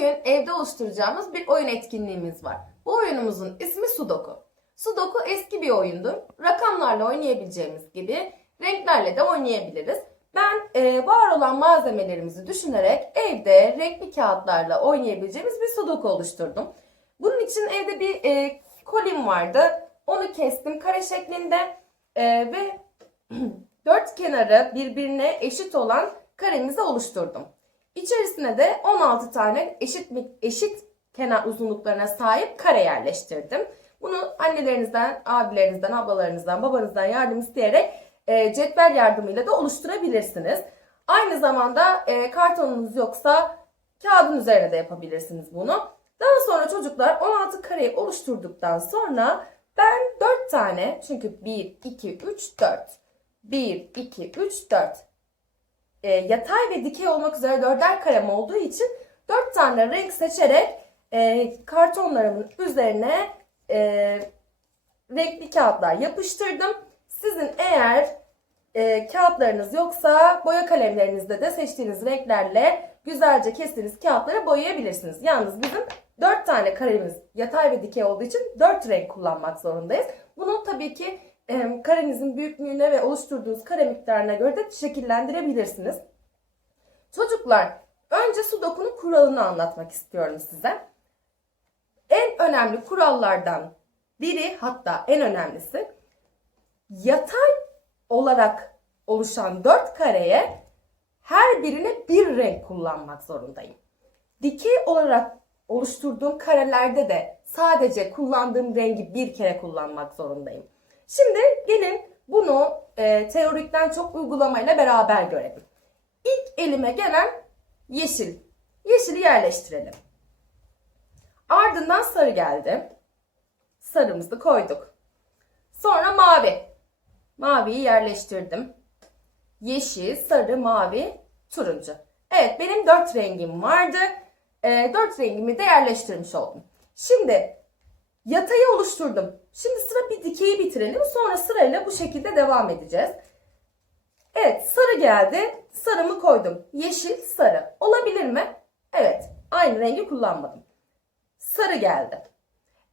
Bugün evde oluşturacağımız bir oyun etkinliğimiz var. Bu oyunumuzun ismi Sudoku. Sudoku eski bir oyundur. Rakamlarla oynayabileceğimiz gibi renklerle de oynayabiliriz. Ben e, var olan malzemelerimizi düşünerek evde renkli kağıtlarla oynayabileceğimiz bir Sudoku oluşturdum. Bunun için evde bir e, kolim vardı. Onu kestim kare şeklinde e, ve dört kenarı birbirine eşit olan karemizi oluşturdum. İçerisine de 16 tane eşit eşit kenar uzunluklarına sahip kare yerleştirdim. Bunu annelerinizden, abilerinizden, ablalarınızdan, babanızdan yardım isteyerek e, cetvel yardımıyla da oluşturabilirsiniz. Aynı zamanda e, kartonunuz yoksa kağıdın üzerine de yapabilirsiniz bunu. Daha sonra çocuklar 16 kareyi oluşturduktan sonra ben 4 tane çünkü 1, 2, 3, 4. 1, 2, 3, 4 e, yatay ve dikey olmak üzere dörder kalem olduğu için dört tane renk seçerek e, kartonlarımın üzerine e, renkli kağıtlar yapıştırdım. Sizin eğer e, kağıtlarınız yoksa boya kalemlerinizde de seçtiğiniz renklerle güzelce kestiğiniz kağıtları boyayabilirsiniz. Yalnız bizim dört tane karemiz yatay ve dikey olduğu için dört renk kullanmak zorundayız. Bunu tabii ki karenizin büyüklüğüne ve oluşturduğunuz kare miktarına göre de şekillendirebilirsiniz. Çocuklar, önce sudokunun kuralını anlatmak istiyorum size. En önemli kurallardan biri hatta en önemlisi yatay olarak oluşan dört kareye her birine bir renk kullanmak zorundayım. Dikey olarak oluşturduğum karelerde de sadece kullandığım rengi bir kere kullanmak zorundayım. Şimdi gelin bunu e, teorikten çok uygulamayla beraber görelim. İlk elime gelen yeşil. Yeşili yerleştirelim. Ardından sarı geldi. Sarımızı koyduk. Sonra mavi. Maviyi yerleştirdim. Yeşil, sarı, mavi, turuncu. Evet benim dört rengim vardı. E, dört rengimi de yerleştirmiş oldum. Şimdi yatayı oluşturdum. Şimdi sıra bir dikeyi bitirelim. Sonra sırayla bu şekilde devam edeceğiz. Evet sarı geldi. Sarımı koydum. Yeşil, sarı. Olabilir mi? Evet. Aynı rengi kullanmadım. Sarı geldi.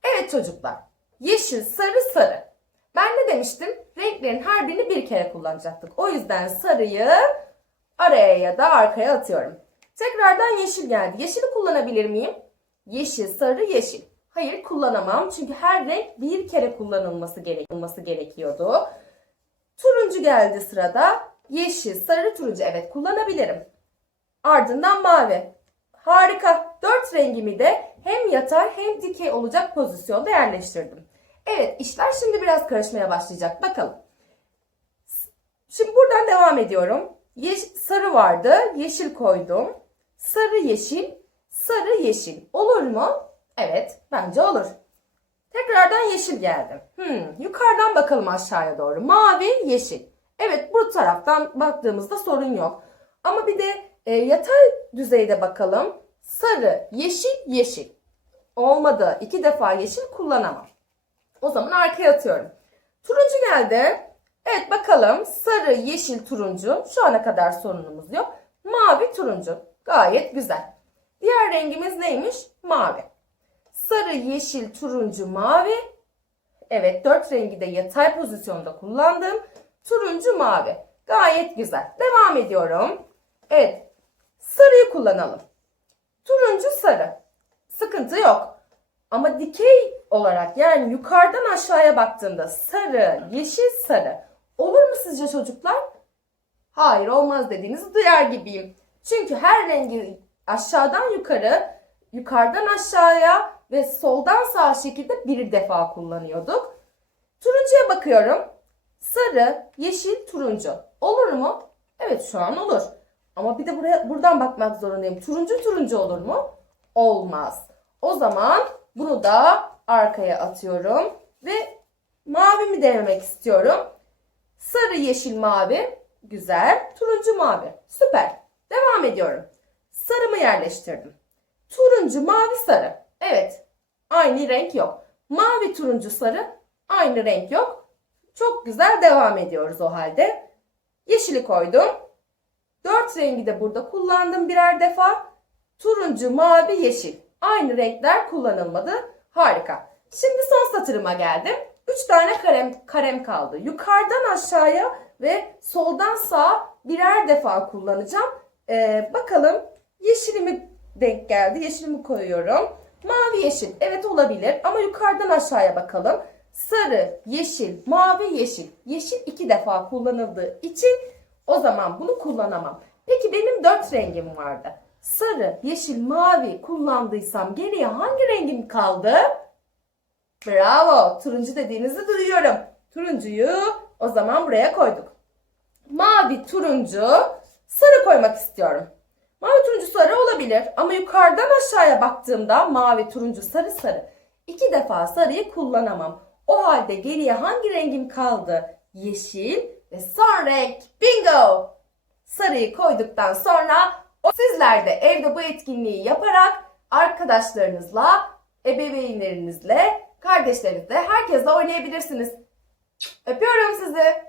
Evet çocuklar. Yeşil, sarı, sarı. Ben ne demiştim? Renklerin her birini bir kere kullanacaktık. O yüzden sarıyı araya ya da arkaya atıyorum. Tekrardan yeşil geldi. Yeşili kullanabilir miyim? Yeşil, sarı, yeşil. Hayır kullanamam. Çünkü her renk bir kere kullanılması, gerek olması gerekiyordu. Turuncu geldi sırada. Yeşil, sarı, turuncu. Evet kullanabilirim. Ardından mavi. Harika. Dört rengimi de hem yatay hem dikey olacak pozisyonda yerleştirdim. Evet işler şimdi biraz karışmaya başlayacak. Bakalım. Şimdi buradan devam ediyorum. Yeş sarı vardı. Yeşil koydum. Sarı yeşil. Sarı yeşil. Olur mu? Evet bence olur. Tekrardan yeşil geldi. Hmm, yukarıdan bakalım aşağıya doğru. Mavi, yeşil. Evet bu taraftan baktığımızda sorun yok. Ama bir de e, yatay düzeyde bakalım. Sarı, yeşil, yeşil. Olmadı. İki defa yeşil kullanamam. O zaman arkaya atıyorum. Turuncu geldi. Evet bakalım. Sarı, yeşil, turuncu. Şu ana kadar sorunumuz yok. Mavi, turuncu. Gayet güzel. Diğer rengimiz neymiş? Mavi. Sarı, yeşil, turuncu, mavi. Evet dört rengi de yatay pozisyonda kullandım. Turuncu, mavi. Gayet güzel. Devam ediyorum. Evet. Sarıyı kullanalım. Turuncu, sarı. Sıkıntı yok. Ama dikey olarak yani yukarıdan aşağıya baktığımda sarı, yeşil, sarı. Olur mu sizce çocuklar? Hayır olmaz dediğinizi duyar gibiyim. Çünkü her rengi aşağıdan yukarı, yukarıdan aşağıya ve soldan sağa şekilde bir defa kullanıyorduk. Turuncuya bakıyorum. Sarı, yeşil, turuncu. Olur mu? Evet şu an olur. Ama bir de buraya buradan bakmak zorundayım. Turuncu turuncu olur mu? Olmaz. O zaman bunu da arkaya atıyorum ve mavimi denemek istiyorum. Sarı, yeşil, mavi. Güzel. Turuncu, mavi. Süper. Devam ediyorum. Sarımı yerleştirdim. Turuncu, mavi, sarı. Evet. Aynı renk yok. Mavi, turuncu, sarı. Aynı renk yok. Çok güzel devam ediyoruz o halde. Yeşili koydum. Dört rengi de burada kullandım birer defa. turuncu, mavi, yeşil. Aynı renkler kullanılmadı. Harika. Şimdi son satırıma geldim. 3 tane karem, karem kaldı. Yukarıdan aşağıya ve soldan sağa birer defa kullanacağım. Ee, bakalım yeşilimi denk geldi. Yeşilimi koyuyorum. Mavi yeşil. Evet olabilir ama yukarıdan aşağıya bakalım. Sarı, yeşil, mavi, yeşil. Yeşil iki defa kullanıldığı için o zaman bunu kullanamam. Peki benim dört rengim vardı. Sarı, yeşil, mavi kullandıysam geriye hangi rengim kaldı? Bravo. Turuncu dediğinizi duyuyorum. Turuncuyu o zaman buraya koyduk. Mavi, turuncu, sarı koymak istiyorum. Mavi, turuncu, sarı olabilir ama yukarıdan aşağıya baktığımda mavi, turuncu, sarı, sarı. İki defa sarıyı kullanamam. O halde geriye hangi rengim kaldı? Yeşil ve son renk bingo. Sarıyı koyduktan sonra sizler de evde bu etkinliği yaparak arkadaşlarınızla, ebeveynlerinizle, kardeşlerinizle, herkesle oynayabilirsiniz. Öpüyorum sizi.